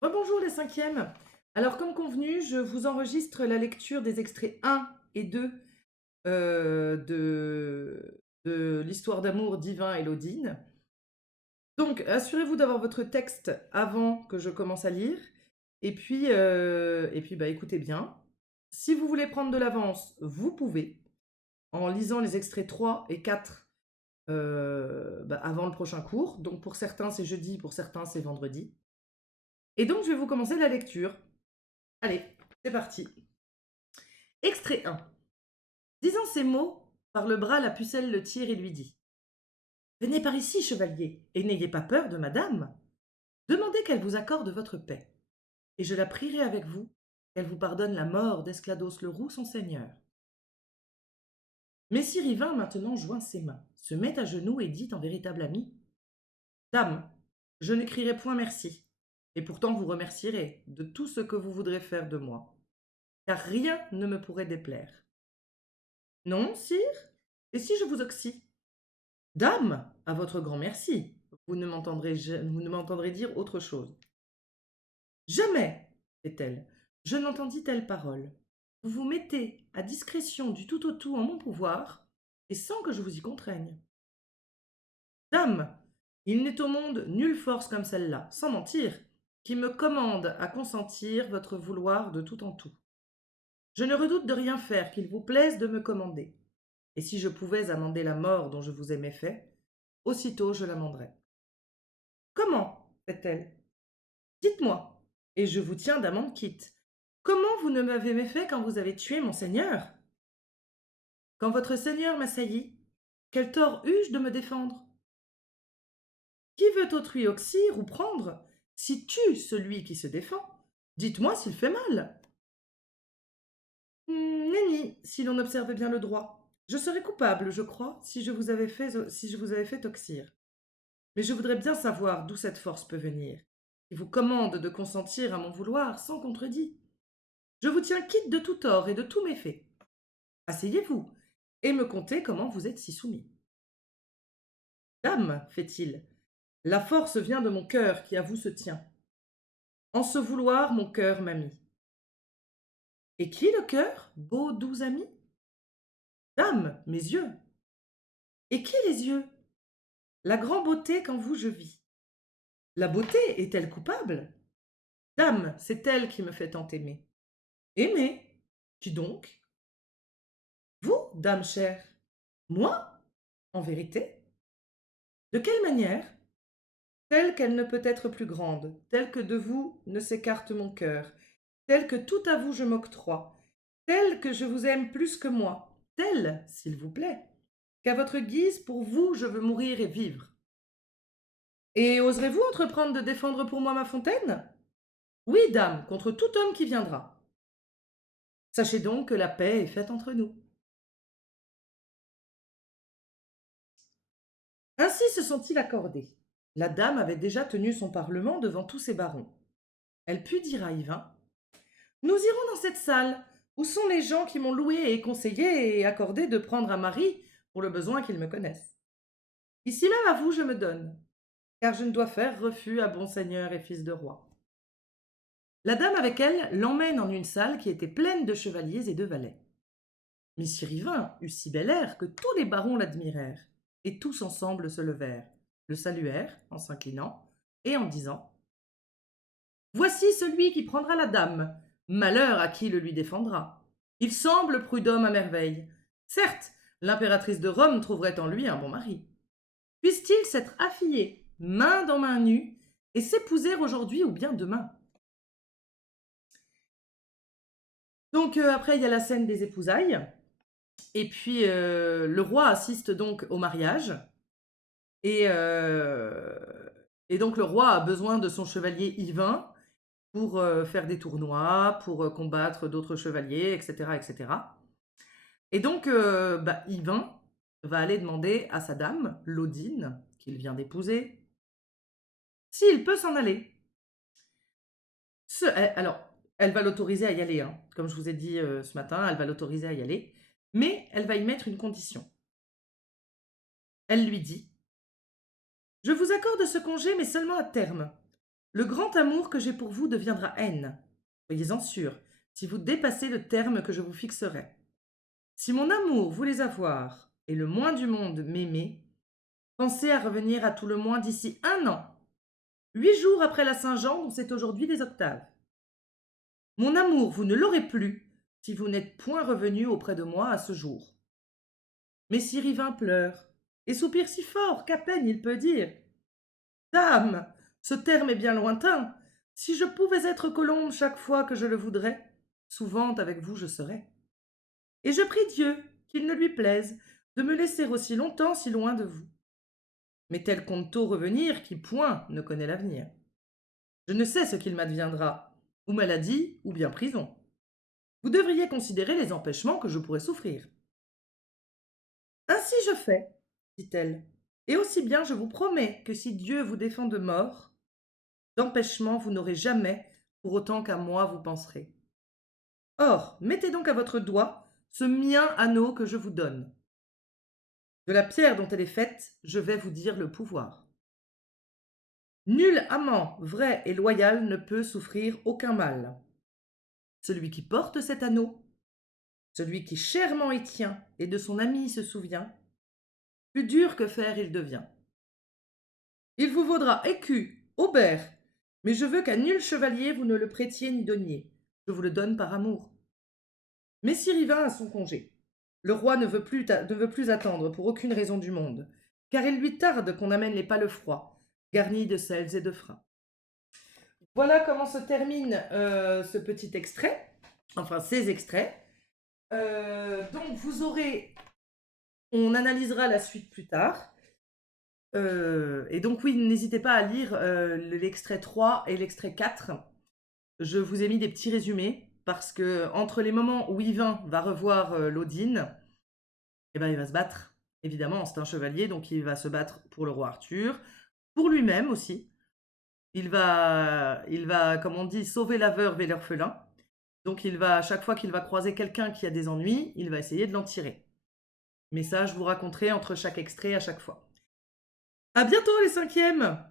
Rebonjour les cinquièmes. Alors comme convenu, je vous enregistre la lecture des extraits 1 et 2 de l'histoire d'amour d'Yvain et Lodine. Donc assurez-vous d'avoir votre texte avant que je commence à lire. Et puis, écoutez bien. Si vous voulez prendre de l'avance, vous pouvez, en lisant les extraits 3 et 4 avant le prochain cours. Donc pour certains c'est jeudi, pour certains c'est vendredi. Et donc je vais vous commencer la lecture. Allez, c'est parti. Extrait 1. Disant ces mots, par le bras la pucelle le tire et lui dit: Venez par ici, chevalier, et n'ayez pas peur de madame. Demandez qu'elle vous accorde votre paix, et je la prierai avec vous, qu'elle vous pardonne la mort d'Esclados le Roux, son seigneur. Messire Yvain maintenant joint ses mains, se met à genoux et dit en véritable ami: Dame, je n'écrirai point merci, et pourtant vous remercierez de tout ce que vous voudrez faire de moi, car rien ne me pourrait déplaire. Non, sire? Et si je vous oxy? Dame, à votre grand merci, vous ne m'entendrez dire autre chose. Jamais, fait-elle, je n'entendis telle parole. Vous vous mettez à discrétion du tout au tout en mon pouvoir, et sans que je vous y contraigne. Dame, il n'est au monde nulle force comme celle-là, sans mentir, qui me commande à consentir votre vouloir de tout en tout. Je ne redoute de rien faire qu'il vous plaise de me commander, et si je pouvais amender la mort dont je vous ai méfait, aussitôt je l'amenderais. Comment? Fait-elle. Dites-moi, et je vous tiens d'amende quitte. Comment vous ne m'avez méfait quand vous avez tué mon seigneur? Quand votre seigneur m'assaillit, quel tort eus-je de me défendre? Qui veut autrui oxyre ou prendre, si tue celui qui se défend? Dites-moi s'il fait mal. Nenni, si l'on observe bien le droit. Je serais coupable, je crois, si je vous avais fait oxyre. Mais je voudrais bien savoir d'où cette force peut venir, qui vous commande de consentir à mon vouloir sans contredit. Je vous tiens quitte de tout tort et de tous méfaits. Asseyez-vous, et me contez comment vous êtes si soumis. Dame, fait-il, la force vient de mon cœur qui à vous se tient. En ce vouloir, mon cœur m'a mis. Et qui le cœur, beau doux ami? Dame, mes yeux. Et qui les yeux? La grande beauté qu'en vous je vis. La beauté est-elle coupable? Dame, c'est elle qui me fait tant aimer. Aimer? Qui donc? Vous, dame chère? Moi? En vérité? De quelle manière? Telle qu'elle ne peut être plus grande, telle que de vous ne s'écarte mon cœur, telle que tout à vous je m'octroie, telle que je vous aime plus que moi, telle, s'il vous plaît, qu'à votre guise pour vous je veux mourir et vivre. Et oserez-vous entreprendre de défendre pour moi ma fontaine? Oui, dame, contre tout homme qui viendra. Sachez donc que la paix est faite entre nous. Ainsi se sont-ils accordés. La dame avait déjà tenu son parlement devant tous ses barons. Elle put dire à Yvain: Nous irons dans cette salle, où sont les gens qui m'ont loué et conseillé et accordé de prendre un mari pour le besoin qu'ils me connaissent. Ici même à vous je me donne, car je ne dois faire refus à bon seigneur et fils de roi. La dame avec elle l'emmène en une salle qui était pleine de chevaliers et de valets. Messire Yvain eut si bel air que tous les barons l'admirèrent, et tous ensemble se levèrent, le saluèrent en s'inclinant et en disant: Voici celui qui prendra la dame, malheur à qui le lui défendra. Il semble prud'homme à merveille. Certes, l'impératrice de Rome trouverait en lui un bon mari. Puisse-t-il s'être affilié, main dans main nue, et s'épouser aujourd'hui ou bien demain? Donc après, il y a la scène des épousailles. Et puis, le roi assiste donc au mariage. Et, et donc, le roi a besoin de son chevalier Yvain pour faire des tournois, pour combattre d'autres chevaliers, etc., etc. Et donc, Yvain va aller demander à sa dame, Lodine, qu'il vient d'épouser, s'il peut s'en aller. Alors, elle va l'autoriser à y aller, hein. Comme je vous ai dit ce matin, elle va l'autoriser à y aller, mais elle va y mettre une condition. Elle lui dit: Je vous accorde ce congé, mais seulement à terme. Le grand amour que j'ai pour vous deviendra haine. Soyez-en sûrs, si vous dépassez le terme que je vous fixerai. Si mon amour voulait avoir, et le moins du monde m'aimer, pensez à revenir à tout le moins d'ici 1 an, 8 jours après la Saint-Jean, dont c'est aujourd'hui les octaves. Mon amour, vous ne l'aurez plus si vous n'êtes point revenu auprès de moi à ce jour. Messire Yvain pleure, et soupire si fort qu'à peine il peut dire. Dame, ce terme est bien lointain. Si je pouvais être colombe chaque fois que je le voudrais, souvent avec vous je serais. Et je prie Dieu qu'il ne lui plaise de me laisser aussi longtemps si loin de vous. Mais tel compte tôt revenir qui point ne connaît l'avenir. Je ne sais ce qu'il m'adviendra, ou maladie, ou bien prison. Vous devriez considérer les empêchements que je pourrais souffrir. Ainsi je fais, dit-elle, et aussi bien je vous promets que si Dieu vous défend de mort, d'empêchement vous n'aurez jamais, pour autant qu'à moi vous penserez. Or, mettez donc à votre doigt ce mien anneau que je vous donne. De la pierre dont elle est faite, je vais vous dire le pouvoir. Nul amant vrai et loyal ne peut souffrir aucun mal. Celui qui porte cet anneau, celui qui chèrement y tient et de son ami se souvient, plus dur que fer il devient. Il vous vaudra écu, aubert, mais je veux qu'à nul chevalier vous ne le prêtiez ni donniez. Je vous le donne par amour. Messire Yvain a son congé. Le roi ne veut plus attendre pour aucune raison du monde, car il lui tarde qu'on amène les palefrois, garnis de sels et de freins. Voilà comment se termine ce petit extrait, enfin ces extraits. Donc vous aurez, on analysera la suite plus tard. Et donc oui, n'hésitez pas à lire l'extrait 3 et l'extrait 4. Je vous ai mis des petits résumés parce que entre les moments où Yvain va revoir Laudine, eh ben, il va se battre. Évidemment, c'est un chevalier, donc il va se battre pour le roi Arthur, pour lui-même aussi. Il va, comme on dit, sauver la veuve et l'orphelin. Donc il va, à chaque fois qu'il va croiser quelqu'un qui a des ennuis, il va essayer de l'en tirer. Mais ça, je vous raconterai entre chaque extrait à chaque fois. À bientôt les cinquièmes!